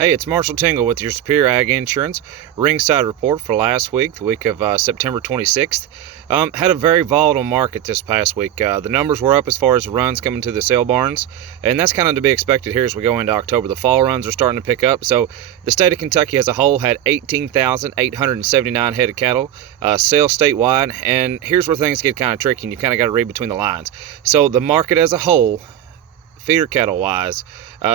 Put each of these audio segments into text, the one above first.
Hey, it's Marshall Tingle with your Superior Ag Insurance Ringside report for last week, the week of September 26th. Had a very volatile market this past week. The numbers were up as far as runs coming to the sale barns, and that's kind of to be expected here as we go into October. The fall runs are starting to pick up, so the state of Kentucky as a whole had 18,879 head of cattle sale statewide, and here's where things get kind of tricky, and you kind of got to read between the lines. So the market as a whole, feeder cattle wise,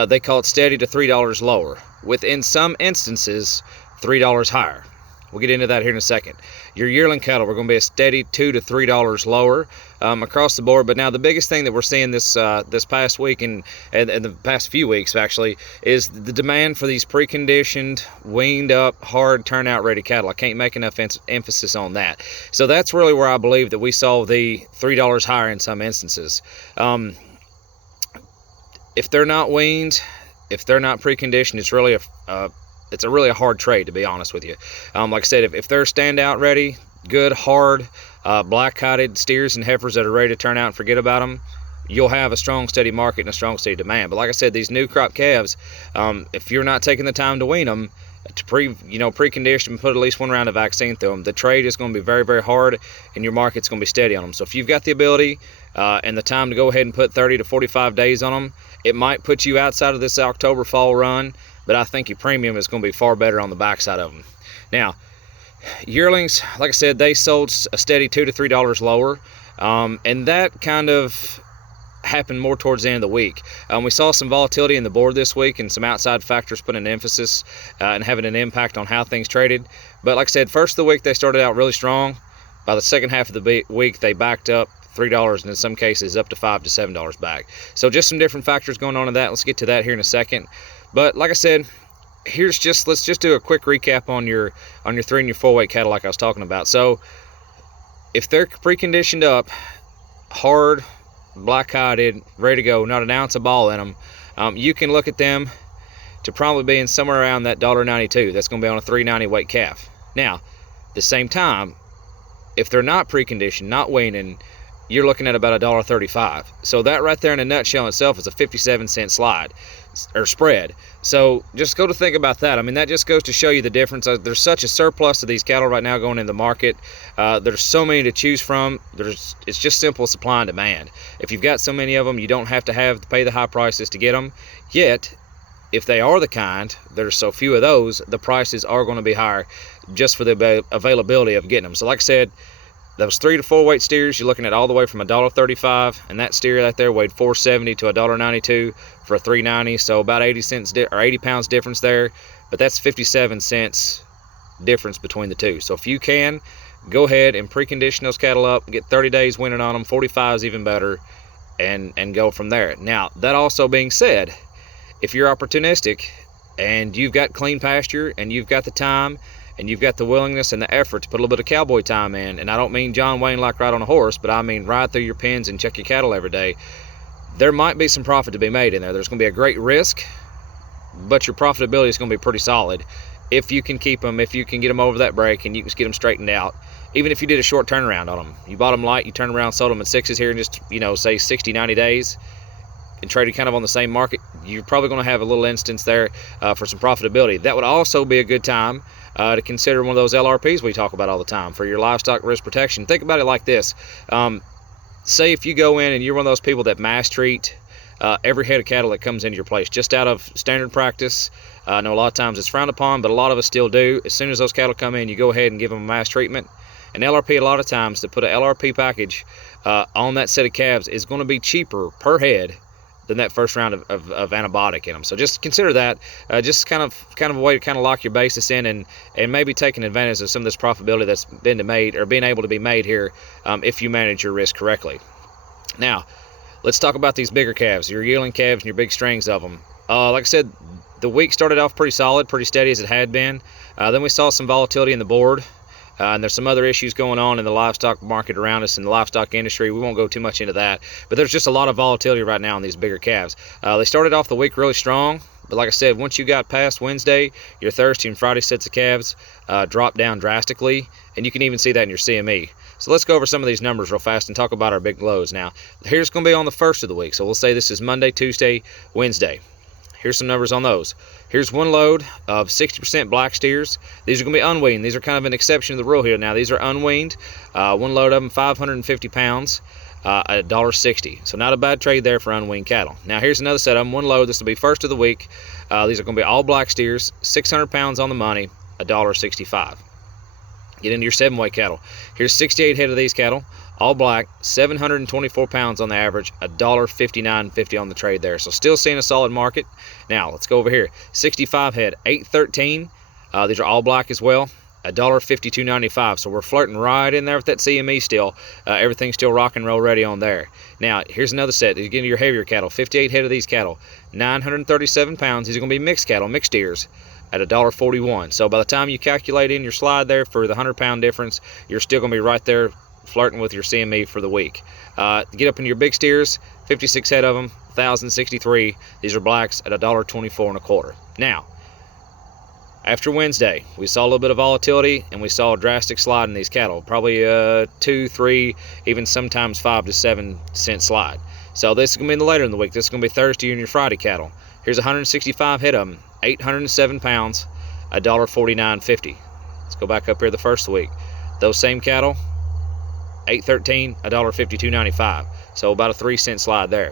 they call it steady to $3 lower, with in some instances $3 higher. We'll get into that here in a second. Your yearling cattle, we're going to be a steady $2 to $3 lower across the board. But now the biggest thing that we're seeing this past week and the past few weeks actually is the demand for these preconditioned, weaned up, hard turnout ready cattle. I can't make enough emphasis on that. So that's really where I believe that we saw the $3 higher in some instances. If they're not weaned, if they're not preconditioned, it's really a really hard trade, to be honest with you. Like I said, if they're standout ready, good, hard, black-coated steers and heifers that are ready to turn out and forget about them, you'll have a strong, steady market and a strong, steady demand. But like I said, these new crop calves, if you're not taking the time to wean them, to precondition and put at least one round of vaccine through them, the trade is going to be very, very hard, and your market's going to be steady on them. So if you've got the ability and the time to go ahead and put 30 to 45 days on them, it might put you outside of this October fall run, but I think your premium is going to be far better on the backside of them. Now, yearlings, like I said, they sold a steady $2 to $3 lower, and that kind of happened more towards the end of the week. We saw some volatility in the board this week and some outside factors putting an emphasis and having an impact on how things traded. But like I said, first of the week they started out really strong. By the second half of the week they backed up $3 and in some cases up to $5 to $7 back. So just some different factors going on in that. Let's get to that here in a second. But like I said, let's just do a quick recap on your 3 and your 4 weight cattle like I was talking about. So if they're preconditioned up, hard, black-coated, ready to go, not an ounce of ball in them, you can look at them to probably be in somewhere around that $1.92. That's going to be on a 390 weight calf. Now, at the same time, if they're not preconditioned, not weaning, you're looking at about $1.35. So that right there in a nutshell itself is a 57-cent slide or spread. So just go to think about that. I mean, that just goes to show you the difference. There's such a surplus of these cattle right now going in the market. There's so many to choose from. It's just simple supply and demand. If you've got so many of them, you don't have to pay the high prices to get them. Yet, if they are the kind, there's so few of those, the prices are going to be higher just for the availability of getting them. So like I said, those 3 to 4 weight steers, you're looking at all the way from $1.35, and that steer right there weighed 470 to $1.92 for a 390, so about 80 cents or 80 pounds difference there, but that's 57 cents difference between the two. So if you can, go ahead and precondition those cattle up, get 30 days winning on them, 45 is even better, and go from there. Now, that also being said, if you're opportunistic and you've got clean pasture and you've got the time and you've got the willingness and the effort to put a little bit of cowboy time in, and I don't mean John Wayne like ride on a horse, but I mean ride through your pens and check your cattle every day, there might be some profit to be made in there. There's going to be a great risk, but your profitability is going to be pretty solid if you can keep them, if you can get them over that break and you can get them straightened out. Even if you did a short turnaround on them, you bought them light, you turned around, sold them at 6s here in just, say 60, 90 days, and traded kind of on the same market, you're probably going to have a little instance there for some profitability. That would also be a good time to consider one of those LRPs we talk about all the time for your livestock risk protection. Think about it like this. Say if you go in and you're one of those people that mass treat every head of cattle that comes into your place, just out of standard practice. I know a lot of times it's frowned upon, but a lot of us still do. As soon as those cattle come in, you go ahead and give them a mass treatment. An LRP, a lot of times, to put an LRP package on that set of calves is going to be cheaper per head than that first round of antibiotic in them. So just consider that just kind of a way to kind of lock your basis in and maybe taking advantage of some of this profitability that's been made or being able to be made here if you manage your risk correctly. Now, let's talk about these bigger calves, your yearling calves and your big strings of them. Like I said, the week started off pretty solid, pretty steady as it had been. Then we saw some volatility in the board. And there's some other issues going on in the livestock market around us in the livestock industry. We won't go too much into that, but there's just a lot of volatility right now in these bigger calves. They started off the week really strong, but like I said, once you got past Wednesday, your Thursday and Friday sets of calves dropped down drastically, and you can even see that in your CME. So let's go over some of these numbers real fast and talk about our big lows. Now, here's going to be on the first of the week, so we'll say this is Monday, Tuesday, Wednesday. here's some numbers on those. Here's one load of 60% black steers. These are going to be unweaned. These are kind of an exception to the rule here. Now, these are unweaned. One load of them, 550 pounds. At $1.60. So not a bad trade there for unweaned cattle. Now here's another set of them, one load. This will be first of the week. These are going to be all black steers, 600 pounds on the money, $1.65. Get into your 7-weight cattle. Here's 68 head of these cattle, all black, 724 pounds on the average, $1.59.50 on the trade there. So still seeing a solid market. Now let's go over here. 65 head, 813. These are all black as well. $1.52.95. So we're flirting right in there with that CME still. Everything's still rock and roll ready on there. Now here's another set. You get into your heavier cattle. 58 head of these cattle, 937 pounds. These are going to be mixed cattle, mixed steers, at $1.41. So by the time you calculate in your slide there for the 100-pound difference, you're still going to be right there flirting with your CME for the week. Get up into your big steers, 56 head of them, 1,063. These are blacks at $1.24.25. Now, after Wednesday, we saw a little bit of volatility, and we saw a drastic slide in these cattle, probably 2, 3, even sometimes 5 to 7 cent slide. So this is going to be later in the week. This is going to be Thursday and your Friday cattle. Here's 165 head of them, 807 pounds, $1.49.50. Let's go back up here the first week. Those same cattle, 813, $1.52.95. So about a 3 cent slide there.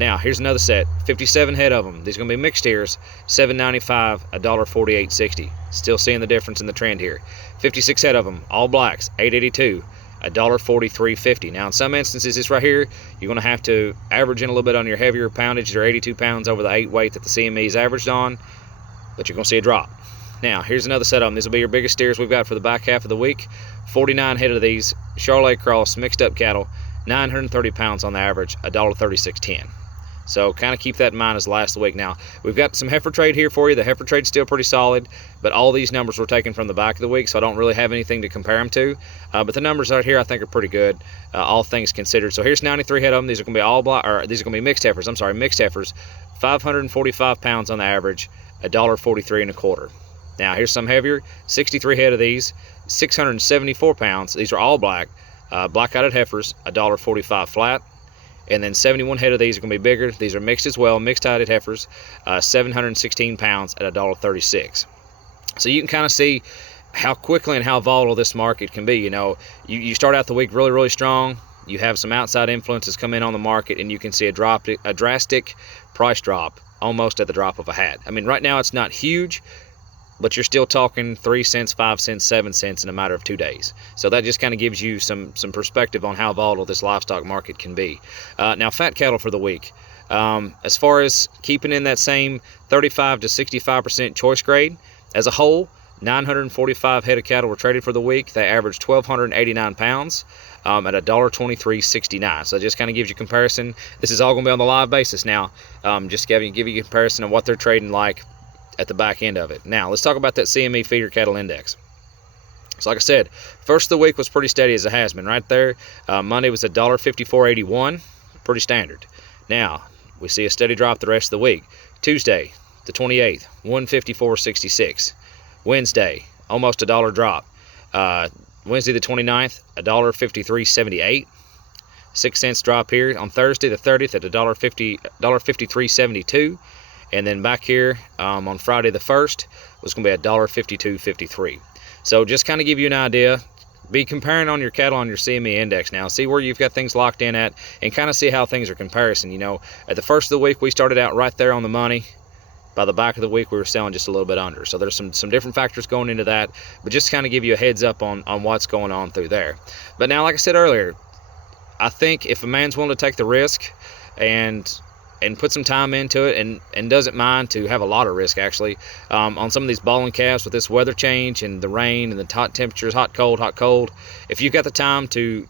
Now here's another set, 57 head of them. These are going to be mixed steers, $7.95, $1.48.60. Still seeing the difference in the trend here. 56 head of them, all blacks, $8.82, $1.43.50. Now in some instances, this right here, you're going to have to average in a little bit on your heavier poundage. They're 82 pounds over the 8 weight that the CME is averaged on, but you're going to see a drop. Now here's another set of them. These will be your biggest steers we've got for the back half of the week. 49 head of these, Charolais cross, mixed up cattle, 930 pounds on the average, $1.36.10. So kind of keep that in mind as the last of the week. Now, we've got some heifer trade here for you. The heifer trade's still pretty solid, but all these numbers were taken from the back of the week, so I don't really have anything to compare them to. But the numbers out here I think are pretty good, all things considered. So here's 93 head of them. These are going to be all black, or these are going to be mixed heifers. I'm sorry, mixed heifers, 545 pounds on the average, $1.43.25. Now here's some heavier, 63 head of these, 674 pounds. These are all black, black-eyed heifers, $1.45 flat. And then 71 head of these are going to be bigger. These are mixed as well, mixed-eyed heifers, 716 pounds at $1.36. So you can kind of see how quickly and how volatile this market can be. You know, you start out the week really, really strong. You have some outside influences come in on the market, and you can see a drastic price drop almost at the drop of a hat. I mean, right now it's not huge, but you're still talking 3 cents, 5 cents, 7 cents in a matter of 2 days. So that just kind of gives you some perspective on how volatile this livestock market can be. Now, fat cattle for the week. As far as keeping in that same 35 to 65% choice grade, as a whole, 945 head of cattle were traded for the week. They averaged 1,289 pounds at $1.23.69. So it just kind of gives you comparison. This is all going to be on the live basis now. Just give you a comparison of what they're trading like at the back end of it. Now let's talk about that CME feeder cattle index. So like I said, first of the week was pretty steady as it has been right there. Monday was $1.5481, pretty standard. Now we see a steady drop the rest of the week. Tuesday the 28th, $154.66. Wednesday, almost a dollar drop. Wednesday the 29th, $1.5378. 6 cents drop here. On Thursday the 30th at $1.5372. And then back here on Friday the 1st was going to be $1.5253. So just kind of give you an idea. Be comparing on your cattle on your CME index now. See where you've got things locked in at, and kind of see how things are comparison. You know, at the first of the week we started out right there on the money. By the back of the week we were selling just a little bit under. So there's some different factors going into that, but just kind of give you a heads up on what's going on through there. But now, like I said earlier, I think if a man's willing to take the risk and put some time into it and doesn't mind to have a lot of risk actually on some of these balling calves with this weather change and the rain and the hot temperatures, hot cold, if you've got the time to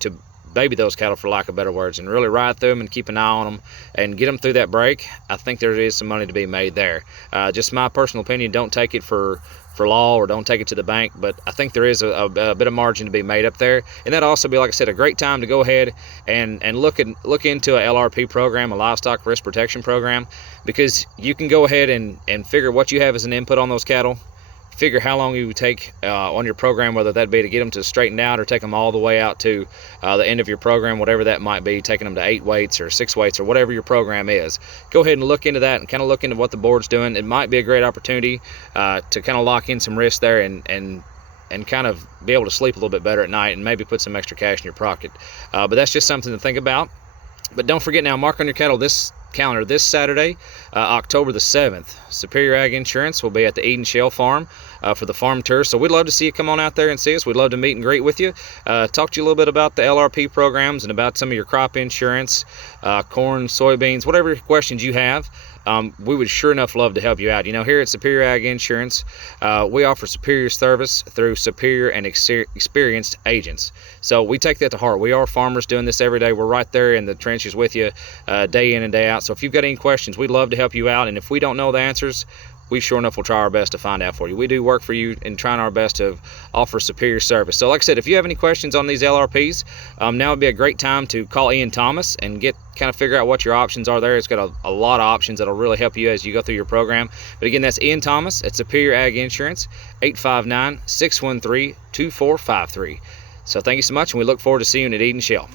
baby those cattle, for lack of better words, and really ride through them and keep an eye on them and get them through that break, I think there is some money to be made there. Just my personal opinion, don't take it for law or don't take it to the bank, but I think there is a bit of margin to be made up there. And that'll also be, like I said, a great time to go ahead and look into a LRP program, a livestock risk protection program, because you can go ahead and figure what you have as an input on those cattle, figure how long you would take on your program, whether that be to get them to straighten out or take them all the way out to the end of your program, whatever that might be, taking them to 8 weights or 6 weights or whatever your program is. Go ahead and look into that and kind of look into what the board's doing. It might be a great opportunity to kind of lock in some risk there and kind of be able to sleep a little bit better at night and maybe put some extra cash in your pocket. But that's just something to think about. But don't forget now, mark on your this calendar this Saturday, October the 7th. Superior Ag Insurance will be at the Eden Shale Farm for the farm tour. So we'd love to see you come on out there and see us. We'd love to meet and greet with you. Talk to you a little bit about the LRP programs and about some of your crop insurance, corn, soybeans, whatever questions you have. We would sure enough love to help you out. You know, here at Superior Ag Insurance, we offer superior service through superior and experienced agents. So we take that to heart. We are farmers doing this every day. We're right there in the trenches with you day in and day out. So if you've got any questions, we'd love to help you out. And if we don't know the answers, we sure enough will try our best to find out for you. We do work for you and trying our best to offer superior service. So like I said, if you have any questions on these LRPs, now would be a great time to call Ian Thomas and kind of figure out what your options are there. It's got a lot of options that'll really help you as you go through your program. But again, that's Ian Thomas at Superior Ag Insurance, 859-613-2453. So thank you so much, and we look forward to seeing you at Eden Shale.